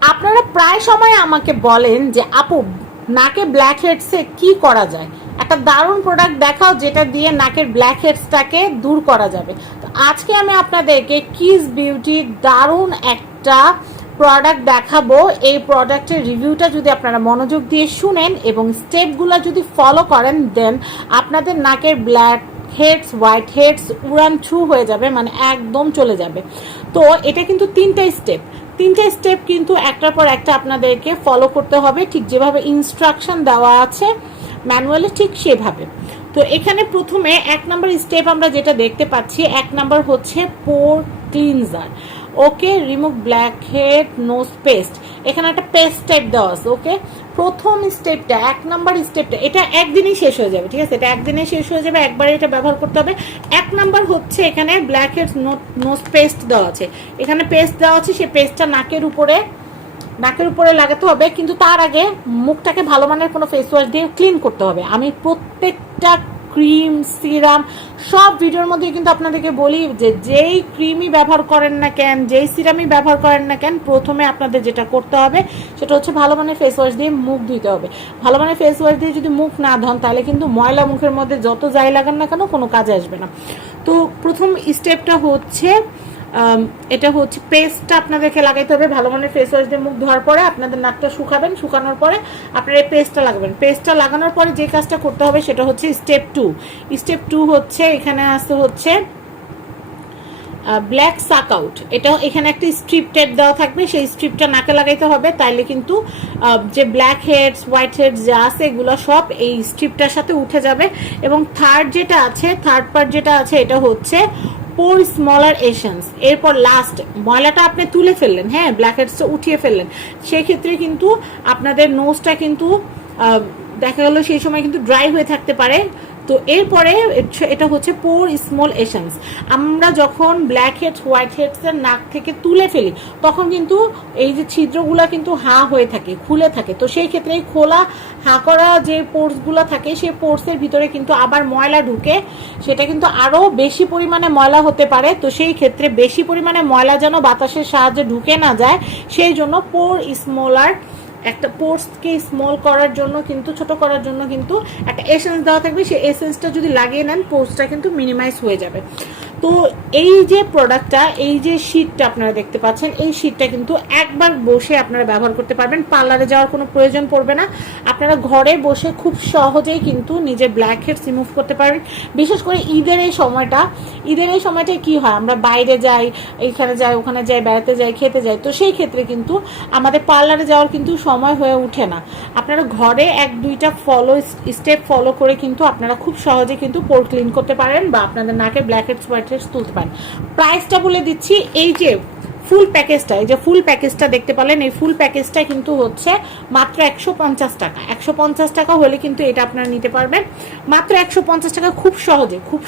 আপনারা প্রায় সময় আমাকে বলেন যে আপু নাকে ব্ল্যাক হেডসে কি করা যায়, একটা দারুণ প্রোডাক্ট দেখাও যেটা দিয়ে নাকের ব্ল্যাক হেডসটাকে দূর করা যাবে। তো আজকে আমি আপনাদেরকে কিস বিউটির দারুণ একটা প্রোডাক্ট দেখাবো। এই প্রোডাক্টের রিভিউটা যদি আপনারা মনোযোগ দিয়ে শুনেন এবং স্টেপগুলো যদি ফলো করেন, দেন আপনাদের নাকের ব্ল্যাক হেডস, হোয়াইট হেডস উড়ান ছু হয়ে যাবে, মানে একদম চলে যাবে। তো এটা কিন্তু তিনটে স্টেপ কিন্তু একটার পর একটা আপনাদেরকে ফলো করতে হবে, ঠিক যেভাবে ইনস্ট্রাকশন দেওয়া আছে ম্যানুয়ালি, ঠিক সেভাবে। তো এখানে প্রথমে 1 নম্বর স্টেপ আমরা যেটা দেখতে পাচ্ছি, 1 নম্বর হচ্ছে pore cleanser. Okay, remove blackhead nose paste. এখানে একটা পেস্ট টাইপ দেওয়া আছে। ওকে, প্রথম স্টেপটা 1 নম্বর স্টেপটা এটা একদিনই শেষ হয়ে যাবে, ঠিক আছে? এটা একদিনে শেষ হয়ে যাবে, একবারে এটা ব্যবহার করতে হবে। 1 নম্বর হচ্ছে এখানে ব্ল্যাক হেড নোজ পেস্ট দেওয়া আছে, এখানে পেস্ট দেওয়া আছে, সেই পেস্টটা নাকের উপরে লাগাতে হবে। কিন্তু তার আগে মুখটাকে ভালো মানের কোনো ফেস ওয়াশ দিয়ে ক্লিন করতে হবে। আমি প্রত্যেকটা ক্রিম, সিরাম সব ভিডিওর মধ্যে কিন্তু আপনাদেরকে বলি যে যেই ক্রিমই ব্যবহার করেন না কেন, যেই সিরামই ব্যবহার করেন না কেন, প্রথমে আপনাদের যেটা করতে হবে সেটা হচ্ছে ভালো মানের ফেস ওয়াশ দিয়ে মুখ ধুইতে হবে। ভালো মানের ফেস ওয়াশ দিয়ে যদি মুখ না ধন, তাহলে কিন্তু ময়লা মুখের মধ্যে যত যাই লাগান না কেন কোনো কাজে আসবে না। তো প্রথম স্টেপটা হচ্ছে এটা হচ্ছে পেস্টটা আপনাদেরকে লাগাইতে হবে। ভালো মানের ফেস ওয়াশ দিয়ে মুখ ধোয়ার পরে আপনাদের নাকটা শুকাবেন, শুকানোর পরে আপনারা এই পেস্টটা লাগাবেন। পেস্টটা লাগানোর পরে যে কাজটা করতে হবে সেটা হচ্ছে স্টেপ টু হচ্ছে এখানে আসতে হচ্ছে ব্ল্যাক সাক আউট। এটা এখানে একটা স্ট্রিপ টেপ দেওয়া থাকবে, সেই স্ট্রিপটা নাকে লাগাইতে হবে, তাইলে কিন্তু যে ব্ল্যাক হেডস, হোয়াইট হেডস যা আছে এগুলো সব এই স্ট্রিপটার সাথে উঠে যাবে। এবং থার্ড পার্ট যেটা আছে এটা হচ্ছে পোর স্মলার এসেন্স। এরপর লাস্ট ময়লাটা আপনি তুলে ফেললেন, হ্যাঁ, ব্ল্যাক হেডসটা উঠিয়ে ফেললেন, সেই ক্ষেত্রে কিন্তু আপনাদের নোজটা কিন্তু দেখা গেল সেই সময় কিন্তু ড্রাই হয়ে থাকতে পারে। তো এরপরে এটা হচ্ছে পোর স্মল এসেন্স। আমরা যখন ব্ল্যাক হেডস, হোয়াইট হেডসের নাক থেকে তুলে ফেলি তখন কিন্তু এই যে ছিদ্রগুলা কিন্তু হা হয়ে থাকে, খুলে থাকে। তো সেই ক্ষেত্রে এই খোলা হা করা যে পোর্সগুলো থাকে, সেই পোর্সের ভিতরে কিন্তু আবার ময়লা ঢুকে, সেটা কিন্তু আরও বেশি পরিমাণে ময়লা হতে পারে। তো সেই ক্ষেত্রে বেশি পরিমাণে ময়লা যেন বাতাসের সাহায্যে ঢুকে না যায়, সেই জন্য পোর স্মলার একটা পোর্সকে স্মল করার জন্য কিন্তু, ছোট করার জন্য কিন্তু একটা এসেন্স দেওয়া থাকবে। সেই এসেন্সটা যদি লাগিয়ে নেন, পোর্সটা কিন্তু মিনিমাইজ হয়ে যাবে। তো এই যে প্রোডাক্টটা, এই যে শীটটা আপনারা দেখতে পাচ্ছেন, এই শীটটা কিন্তু একবার বসে আপনারা ব্যবহার করতে পারবেন, পার্লারে যাওয়ার কোনো প্রয়োজন পড়বে না। আপনারা ঘরে বসে খুব সহজেই কিন্তু নিজের ব্ল্যাক হেডস রিমুভ করতে পারবেন। বিশেষ করে ঈদের এই সময়টায় কি হয়, আমরা বাইরে যাই, এইখানে যাই, ওখানে যাই, বেড়াতে যাই, খেতে যাই। তো সেই ক্ষেত্রে কিন্তু আমাদের পার্লারে যাওয়ার কিন্তু সময় হয়ে ওঠে না। আপনারা ঘরে 1-2টা স্টেপ ফলো করে কিন্তু আপনারা খুব সহজে কিন্তু পোর ক্লিন করতে পারেন বা আপনাদের নাকে ব্ল্যাক হেডস, হোয়াইট হেডস তুলতে পারেন। প্রাইসটা বলে দিচ্ছি, এই যে ফুল প্যাকেজটা, এই যে ফুল প্যাকেজটা দেখতে পেলেন, এই ফুল প্যাকেজটা কিন্তু হচ্ছে মাত্র 150 টাকা। 150 টাকা হলে কিন্তু এটা আপনারা নিতে পারবেন মাত্র 150 টাকা। খুব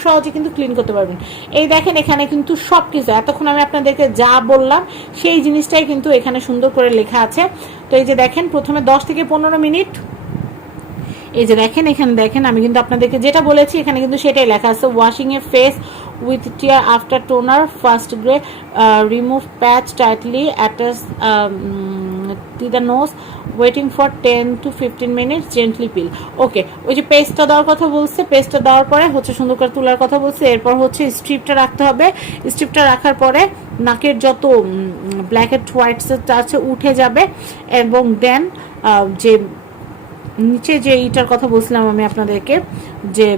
সহজে কিন্তু ক্লিন করতে পারবেন। এই দেখেন এখানে কিন্তু সব কিছু, এতক্ষণ আমি আপনাদেরকে যা বললাম সেই জিনিসটাই কিন্তু এখানে সুন্দর করে লেখা আছে। তো এই যে দেখেন, প্রথমে 10 থেকে 15 মিনিট, এই যে দেখেন এখানে দেখেন, আমি কিন্তু আপনাদেরকে যেটা বলেছি এখানে কিন্তু সেটাই লেখা আছে। Washing a face with tear after toner, first grey, remove patch tightly, attach to the nose, waiting for 10 to 15 minutes, gently peel. Okay, ওই যে পেস্টটা দেওয়ার কথা বলছে, পেস্টটা দেওয়ার পরে হচ্ছে সুন্দর করে তোলার কথা বলছে। এরপর হচ্ছে স্ট্রিপটা রাখতে হবে। স্ট্রিপটা রাখার পরে নাকের যত ব্ল্যাক হেড, হোয়াইট আছে উঠে যাবে। এবং দেন যে নিচে যে এইটার কথা বলছিলাম আমি আপনাদেরকে, যে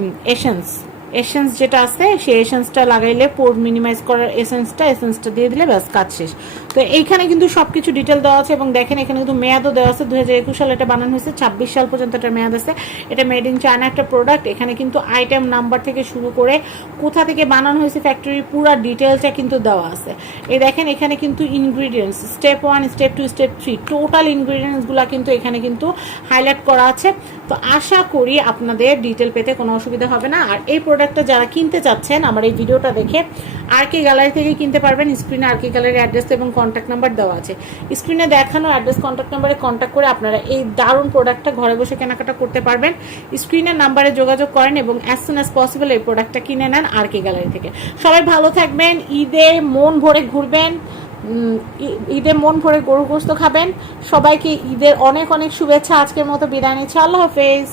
এসেন্স যেটা আছে, সেই এসেন্সটা লাগাইলে পোর মিনিমাইজ করার এসেন্সটা দিয়ে দিলে ব্যাস কাজ শেষ। তো এইখানে কিন্তু সবকিছু ডিটেল দেওয়া আছে। এবং দেখেন এখানে কিন্তু মেয়াদও দেওয়া আছে, 2021 সালে এটা বানানো হয়েছে, 26 সাল পর্যন্ত এটা মেয়াদ আছে। এটা মেড ইন চায়না একটা প্রোডাক্ট। এখানে কিন্তু আইটেম নাম্বার থেকে শুরু করে কোথা থেকে বানানো হয়েছে, ফ্যাক্টরি পুরো ডিটেলসটা কিন্তু দেওয়া আছে। এই দেখেন এখানে কিন্তু ingredients, step 1, step 2, step 3 total ইনগ্রিডিয়েন্টসগুলো কিন্তু এখানে কিন্তু হাইলাইট করা আছে। তো আশা করি আপনাদের ডিটেল পেতে কোনো অসুবিধা হবে না। আর এই প্রোডাক্টটা যারা কিনতে চাচ্ছেন আমার এই ভিডিওটা দেখে আরকে গ্যালারি থেকে কিনতে পারবেন। স্ক্রিনে আরকে গ্যালারির অ্যাড্রেস এবং কন্ট্যাক্ট নাম্বার দেওয়া আছে। স্ক্রিনে দেখানো অ্যাড্রেস, কন্ট্যাক্ট নাম্বারে কন্ট্যাক্ট করে আপনারা এই দারুণ প্রোডাক্টটা ঘরে বসে কেনাকাটা করতে পারবেন। স্ক্রিনের নাম্বারে যোগাযোগ করেন এবং অ্যাজ সুন অ্যাজ পসিবল এই প্রোডাক্টটা কিনে নেন আরকে গ্যালারি থেকে। সবাই ভালো থাকবেন, ঈদে মন ভরে ঘুরবেন, ঈদে মন ভরে গরুর গোস্ত খাবেন। সবাইকে ঈদের অনেক অনেক শুভেচ্ছা। আজকের মতো বিদায় নিচ্ছি, আল্লাহ হাফেজ।